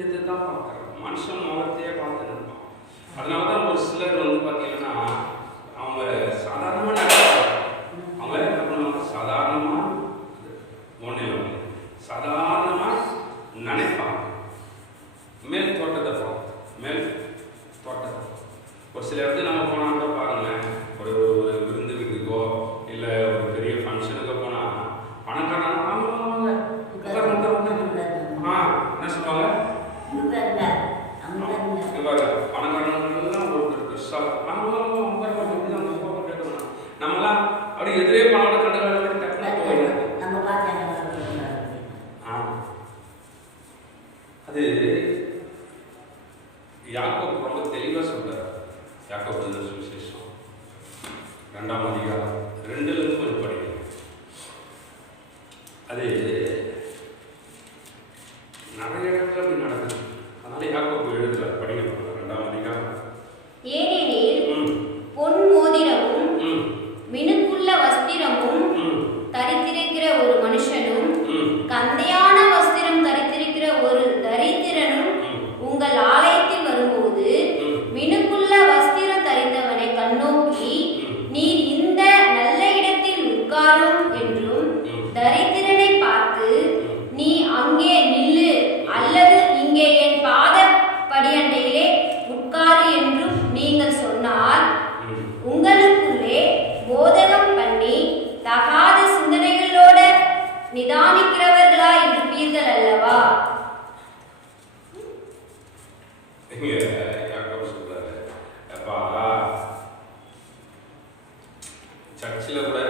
இதுதான் பார்க்குறோம். மனுஷன் முகத்தையே பார்த்து நிற்பான். அதனால தான் ஒரு சிலர் பார்த்தீங்கன்னா அவங்க சாதாரணமாக அவங்க என்ன பண்ணுவாங்க, சாதாரணமாக ஒன்றில் சாதாரணமாக நினைப்பாங்க. மேல் தோட்டத்தை பார்த்து மேல் தோட்டத்தை ஒரு சில இடத்துல நம்ம போனால் கூட பாருங்களேன், ஒரு விருந்து வீட்டுக்கோ இல்லை ஒரு பெரிய ஃபங்க்ஷனுக்கோ போனால் பணக்காரன் என்ன சொல்லுவாங்க, பணக்காரங்கள்லாம் ஒரு பெருசாக நம்மளாம் அப்படி எதிரே பணம் கண்டு அது யாக்கோபு ரொம்ப தெளிவாக சொல்றார். யாக்கோபு சுவிசேஷம் 2ஆம் அதிகாரம் 2லேருந்து கொஞ்சம் படிக்கணும். அது நிறைய இடத்துல அப்படி நடக்குது. அதனால யாக்கோபு எழுதுறார், படிக்கணும் 2ஆம் அதிகாரம். ஏனெனில் பொன் மோதிரமும் மினுக்குள்ள வஸ்திரமும் தரித்திருக்கிற ஒரு மனுஷனும் கந்தையான வஸ்திரம் தரித்திருக்கிற ஒரு தரித்திரனும் உங்கள் ஆலயத்தில் வரும்போது மினுக்குள்ள வஸ்திரம் தரித்தவனை கண்ணோக்கி நீர் இந்த நல்ல இடத்தில் உட்காரும் என்றும், தரித்திரனை பார்த்து நீ அங்கே நில்லு அல்லது இங்கே என் பாத படியண்டையிலே உட்காரு என்றும் நீங்கள் சொன்னால் உங்களுக்குள்ளே போதகம் பண்ணி தகாத சிந்தனைகளோட நிதானிக்கிறவர்களா இருப்பீர்கள் அல்லவா? சர்ச்சில் கூட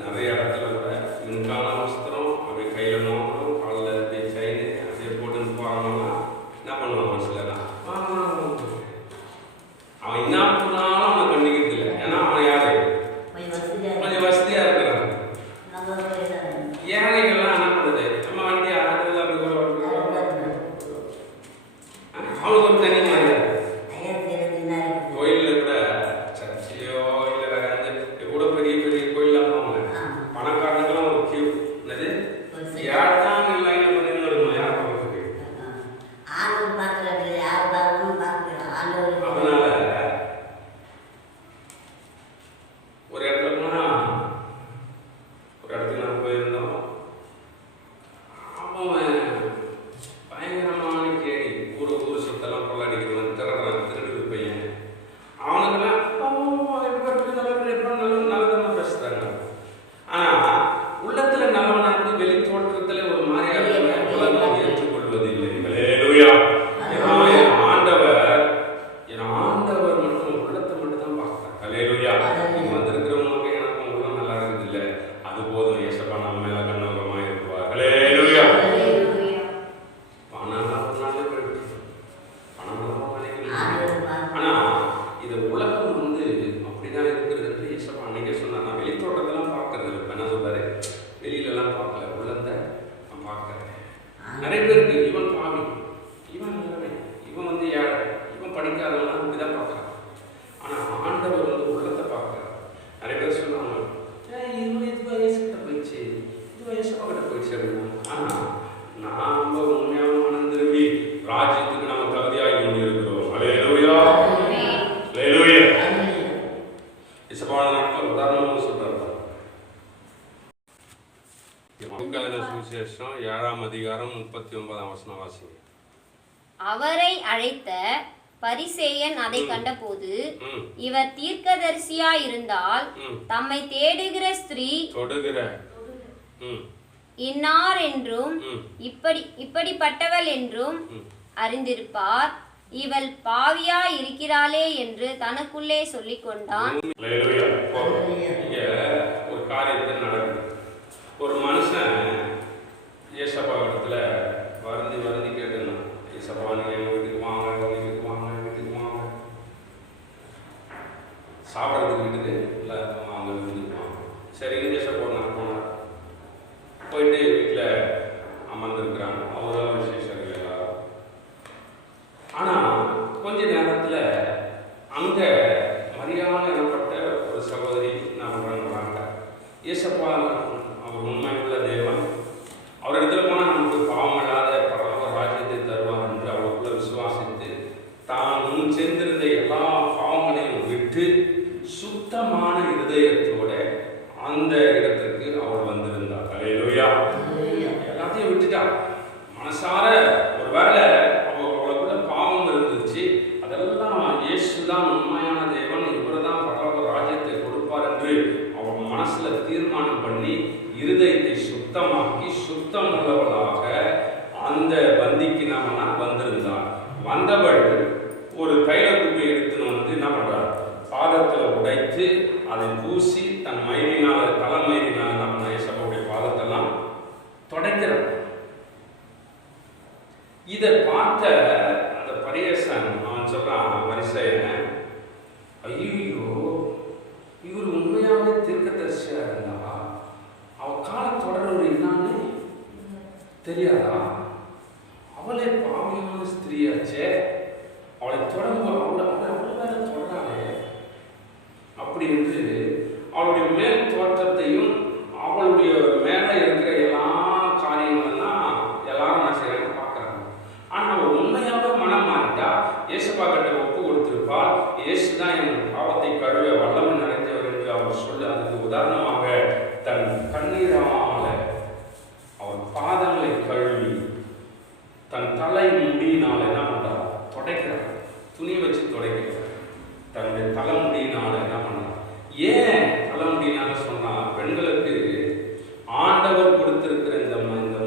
நிறைய இடத்துல கூட மின்கால வஸ்திரம் அப்படி கையில் நோக்கணும், காலில் அப்படியே செயின் அப்படியே போட்டுன்னு போகிறாங்கன்னா என்ன பண்ணுவாங்க சிலதான், அவன் என்ன பண்ணாலும் அவனை கண்டிக்கிறது இல்லை. ஏன்னா அவன் யாரு, கொஞ்சம் வசதியாக இருக்கிறான். ஏழைகள்லாம் என்ன பண்ணுது, நம்ம வண்டி ஆடுறது அப்படி கூட அவனுக்கு ஒரு தனி மாதிரி கோயிலில் கூட சர்ச்சிலையோ இல்லை வேற கூட பெரிய பெரிய கோயிலாம் போவாங்க. பணக்காரங்களும் ஒரு கியூ என்னது யார்தான் லைனில் பண்ணி வருமா, யார் பார்க்கறதுக்கு. அதனால ஒரு இடத்துல போனா, ஒரு இடத்துக்கு நான் போயிருந்தோம். அவன் பயங்கரமான கேடி, ஊர் சொத்தெல்லாம் கொள்ளடிக்கிறவன், திருடு பையன். அவனுக்கெல்லாம் நல்லதெல்லாம் பேசுறாங்க. ஆனா உள்ளத்துல நல்லவனா இருந்து வெளி தோற்றத்துல ஒரு மாதிரியாக உலகம் ஏற்றுக்கொள்வது இல்லை. ஆண்டவர் மட்டும் உள்ளத்தை மட்டும் தான் பார்க்கிறார். ஹல்லேலூயா. வந்திருக்கிறவங்க எனக்கு உள்ள நல்லா இருக்குது இல்லை, அது போதும். ஏசப்பா நம்ம மேல கண்ணோக்கமா இருப்பார். ஹல்லேலூயா. ஆனா இது உலகம் அப்படிதான் இருக்கிறது என்று ஏசப்பா அன்னைக்கே சொன்னார். நான் வெளி தோட்டத்தெல்லாம் பார்க்கறது இல்லை. என்ன சொல்றாரு, வெளியிலலாம் பார்க்கல, உள்ளத்தை நான் பார்க்கறேன். நிறைய பேருக்கு இவன் பாவி, இவன் நல்லவன், இவன் ஏழை, இவன் படிக்காதவன் அப்படிதான் பார்க்கறான். ஆனா ஆண்டவர் உள்ளத்தை பார்க்கிறார். நிறைய பேர் சொல்லுவாங்க, இது வயசுகிட்ட போயிடுச்சு, இது வயசப்பா கிட்ட போயிடுச்சு அப்படின்னா. ஆனா நாம உண்மையான மனம் திரும்பி ராஜ்யத்துக்கு நம்ம தகுதியாகி கொண்டு இருக்கிறோம். ஹல்லேலூயா. ஹல்லேலூயா. இசப்பான நாட்கள் உதாரணமாக சொல்றாரு. சுவிசேஷம் 7ஆம் அதிகாரம் 39ஆம் வசனம் வாசிங்க. அவரை அழைத்த பரிசேயன் அதை கண்டபோது, இவர் தீர்க்கதரிசியா இருந்தால் தம்மை தேடுகிற ஸ்திரீ இன்னார் என்றும் இப்படிப்பட்டவள் என்றும் அறிந்திருப்பார், இவள் பாவியா இருக்கிறாளே என்று தனக்குள்ளே சொல்லிக் கொண்டான். ஒரு காரியத்தை நடக்குது. ஒரு மனுஷன் ஏசப்பா இடத்துல வருந்தி கேட்டுனான், ஏசப்பா நீங்க எங்க வீட்டுக்கு வாங்க, வீட்டுக்கு வாங்க, வீட்டுக்கு வாங்க, சாப்பிட்றதுக்கு வீட்டுக்கு இல்லை வாங்க, வீட்டுக்கு வாங்க. சரிங்க ஏசப்பா நான் போனார். போயிட்டு வீட்டில் அமர்ந்துருக்கிறாங்க. அவரும் விசேஷம் எல்லாரும். ஆனால் கொஞ்ச நேரத்தில் அங்கே மரியாதை எனப்பட்ட ஒரு சகோதரி நான் வராங்க. ஏசப்பா அவர் உண்மையுள்ள தேவன், அவர் இடத்துல போனால் நமக்கு பாவம் இல்லாத பரலோக ராஜ்யத்தை தருவார் என்று அவருக்கு வந்தவள் ஒரு தைல குப்பை எடுத்துன்னு வந்து என்ன பண்றாள், பாதத்துல உடைத்து அதை பூசி தன் மயிரினால தலைமயிரினால நம்ம இயேசுவுடைய பாதத்தெல்லாம் தொடக்கிறார். இதை பார்த்த அந்த பரிசேயன் அவன் சொல்றான், பரிசேயன், ஐயோ இவர் உண்மையாவே தீர்க்கதரிசியா இருந்தா அவ கால தொடர்பு என்னன்னு தெரியாதா? அவளே பாவியான ஸ்திரீயாச்சே, அவளை தொடர்பு அவளை வேற தொடராளே அப்படி என்று அவளுடைய மேல் தோற்றத்தையும் அவளுடைய மேல இருக்கிற எல்லா காரியங்கள்லாம் எல்லாரும் என்ன செய்யறாங்க பார்க்கறாங்க. ஆனா அவள் உண்மையாவே மனம் மாறிட்டா இயேசுப்பா கிட்ட ஒப்பு கொடுத்திருப்பாள். இயேசுதான் என் பாவத்தை கழுவ வல்லமை நிறைஞ்சவர் என்று அவர் சொல்லு. அதுக்கு உதாரணமாக தன் கண்ணீரால அவர் பாதங்களை கழுவி தன் தலை முடியினால என்ன பண்றார், துடைக்கிறார். துணி வச்சு துடைக்கிறார். தன்னுடைய தலைமுடியினால என்ன பண்றார். ஏன் தலைமுடியினால சொன்னா, பெண்களுக்கு ஆண்டவர் கொடுத்திருக்கிற இந்த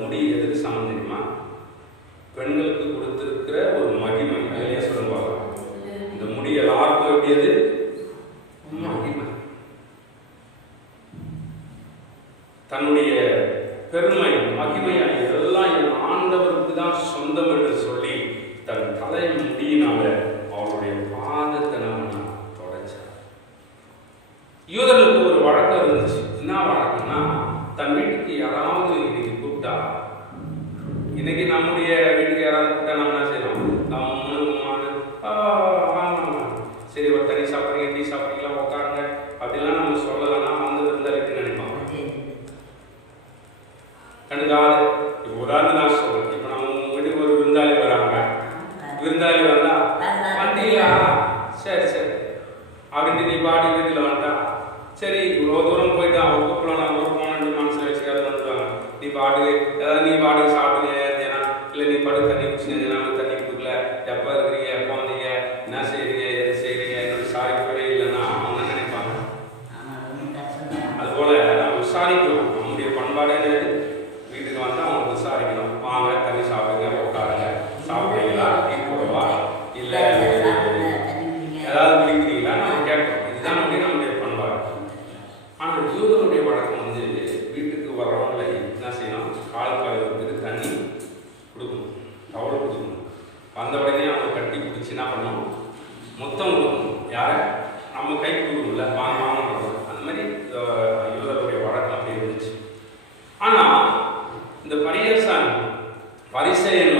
முடி எதுக்கு சமம் தெரியுமா? பெண்களுக்கு கொடுத்திருக்கிற ஒரு மகிமை. இல்லையா சொல்லுவாங்க, இந்த முடி எல்லாருக்கும் எப்படியது மகிமை. தன்னுடைய பெருமை மகிமையா இதெல்லாம் என் ஆண்டவருக்கு தான் சொந்தம் என்று சொல்லி தன் தலை முடியினால அவருடைய பாதத்தை நம்ம தொடச்சார். யூதர்களுக்கு ஒரு வழக்கம் இருந்துச்சு. என்ன வழக்கம்னா, தன் வீட்டுக்கு யாராவது இன்னைக்கு கூப்பிட்டா, இன்னைக்கு நம்முடைய வீட்டுக்கு யாராவது கூப்பிட்டா நம்ம என்ன செய்யலாம், சரி ஒரு தண்ணி சாப்பிட்றீங்க, டீ சாப்பிட்றீங்களா, உட்காருங்க அப்படிலாம் நம்ம சொல்லலைன்னா வந்து விருந்தாளிக்கு நினைப்பாங்க. கண்டுக்காது. இப்போ உதாரணம் நான் சொல்றேன். இப்போ நம்ம வீட்டுக்கு ஒரு விருந்தாளி வராங்க, விருந்தாளி வந்தா வண்டியா சரி சரி அப்படின்ட்டு நீ பாடி வீட்டில் வந்தா சரி இவ்வளோ தூரம் போயிட்டு அவங்க கூப்பிடலாம், நம்ம ஊர் போனேன் மனசில் வச்சுக்காது வந்துடுவாங்க. நீ பாடு ஏதாவது நீ பாடு சாப்பிடுங்க ஏன்னா இல்லை நீ பாடு தண்ணி குடிச்சுங்க, நம்ம தண்ணி கொடுக்கல, எப்போ இருக்கிறீங்க, எப்போ வந்தீங்க, என்ன செய்யறீங்க, எது செய்யறீங்க, என்னோட விசாரிக்கவே இல்லைன்னா அவங்க நினைப்பாங்க. அதுபோல நம்ம விசாரிக்கணும். நம்முடைய பண்பாடு என்னது, வீட்டுக்கு வந்து அவங்க விசாரிக்கணும். வாங்க தண்ணி சாப்பிடுங்க, உட்காருங்க, சாப்பிடுறீங்களா, டீ போடவா, இல்லை ஏதாவது குடிக்கிறீங்களா நம்ம கேட்கணும். இதுதான் நம்முடைய பண்பாடு. ஆனால் யூதருடைய வழக்கம் வந்து வீட்டுக்கு வர்றவங்களை என்ன செய்யணும், கால் கழுவுறதுக்கு தண்ணி கொடுக்கணும், தவறு கொடுக்கணும். வந்த உடனே அவங்க கட்டி பிடிச்சி என்ன பண்ணணும், மொத்தம் கொடுக்கணும். யாரை நம்ம கை கொடுக்கணும்ல, வாங்க வாங்க. அந்த மாதிரி யூதருடைய வழக்கம் அப்படி இருந்துச்சு. ஆனால் இந்த பரிசேயன்